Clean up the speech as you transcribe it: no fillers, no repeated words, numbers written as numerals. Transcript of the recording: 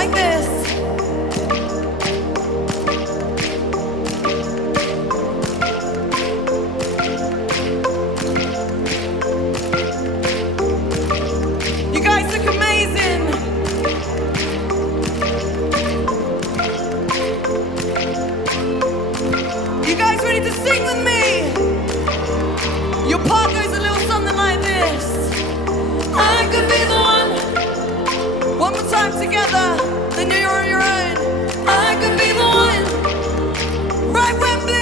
like this. You guys look amazing. You guys ready to sing with me? Your part goes a little